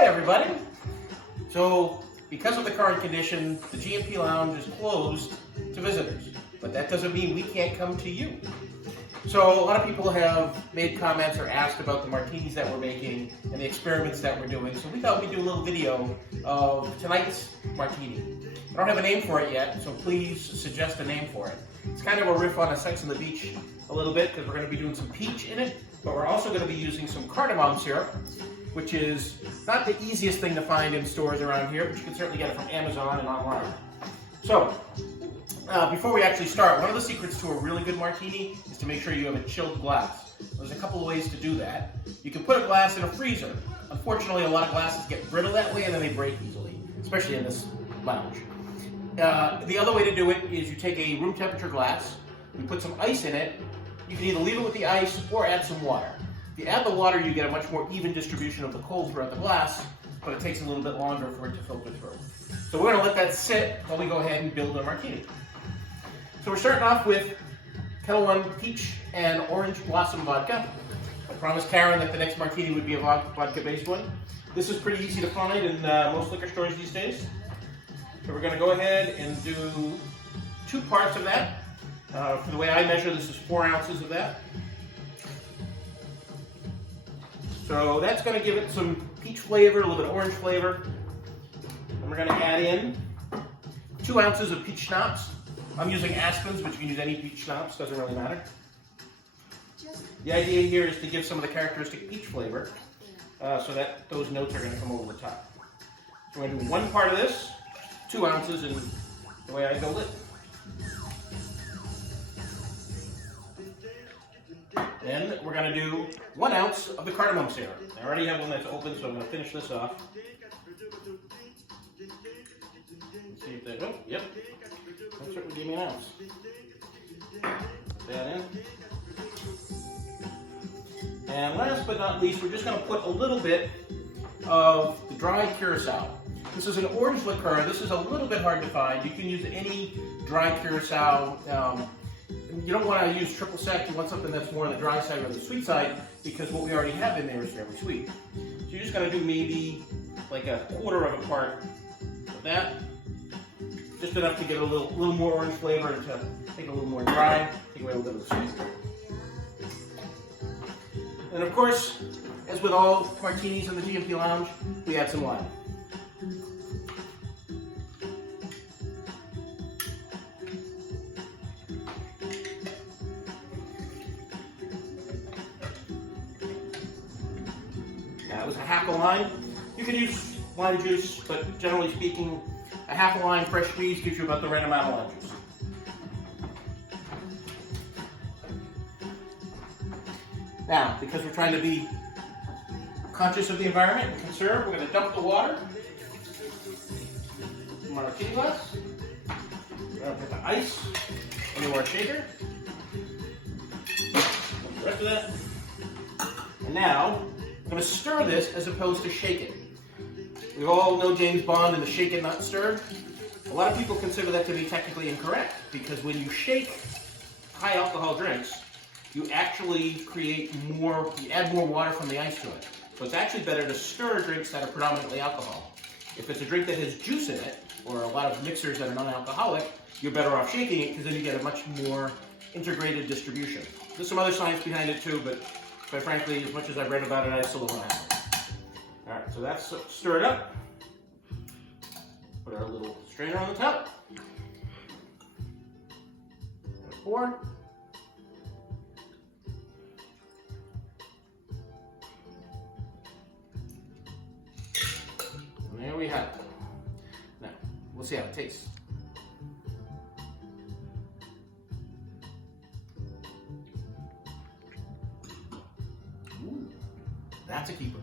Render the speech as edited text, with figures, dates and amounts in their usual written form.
Hi everybody! So, because of the current condition, the GMP Lounge is closed to visitors. But that doesn't mean we can't come to you. So a lot of people have made comments or asked about the martinis that we're making and the experiments that we're doing. So we thought we'd do a little video of tonight's martini. I don't have a name for it yet, so please suggest a name for it. It's kind of a riff on a Sex on the Beach a little bit because we're going to be doing some peach in it, but we're also going to be using some cardamom syrup, which is not the easiest thing to find in stores around here, but you can certainly get it from Amazon and online. So, before we actually start, one of the secrets to a really good martini is to make sure you have a chilled glass. There's a couple of ways to do that. You can put a glass in a freezer. Unfortunately, a lot of glasses get brittle that way and then they break easily, especially in this lounge. The other way to do it is you take a room temperature glass, you put some ice in it. You can either leave it with the ice or add some water. If you add the water, you get a much more even distribution of the cold throughout the glass, but it takes a little bit longer for it to filter through. So we're going to let that sit while we go ahead and build a martini. So we're starting off with Kettle One peach and orange blossom vodka. I promised Karen that the next martini would be a vodka-based one. This is pretty easy to find in most liquor stores these days. So we're going to go ahead and do 2 parts of that. For the way I measure, this is 4 ounces of that. So that's going to give it some peach flavor, a little bit of orange flavor. And we're going to add in 2 ounces of peach schnapps. I'm using Aspens, but you can use any peach schnapps, doesn't really matter. The idea here is to give some of the characteristic peach flavor so that those notes are going to come over the top. So we're going to do 1 part of this, 2 ounces, and the way I build it. Then we're going to do 1 ounce of the cardamom syrup. I already have one that's open, so I'm going to finish this off. Let's see if that, oh, yep. That certainly gave me an ounce. Put that in. And last but not least, we're just going to put a little bit of the dried curacao. This is an orange liqueur. This is a little bit hard to find. You can use any dry curacao. You don't want to use triple sec. You want something that's more on the dry side or the sweet side because what we already have in there is fairly sweet. So you're just going to do maybe like a 1/4 of a part of that. Just enough to get a little more orange flavor and to take a little more dry, take away a little bit of the sweet. And of course, as with all martinis in the GMP Lounge, we add some lime. That was a half a lime. You can use lime juice, but generally speaking, a half a lime fresh squeeze gives you about the right amount of lime juice. Now, because we're trying to be conscious of the environment and conserve, we're going to dump the water in our martini glass. We're going to put the ice into our shaker. Dump the rest of that. And now, I'm going to stir this as opposed to shake it. We all know James Bond and the shake it not stir. A lot of people consider that to be technically incorrect because when you shake high alcohol drinks, you actually create more, you add more water from the ice to it. So it's actually better to stir drinks that are predominantly alcohol. If it's a drink that has juice in it, or a lot of mixers that are non-alcoholic, you're better off shaking it because then you get a much more integrated distribution. There's some other science behind it too, but quite frankly, as much as I've read about it, I still don't have it. All right, so that's stirred up. Put our little strainer on the top. Pour. And there we have it. Now, we'll see how it tastes. Ooh, that's a keeper.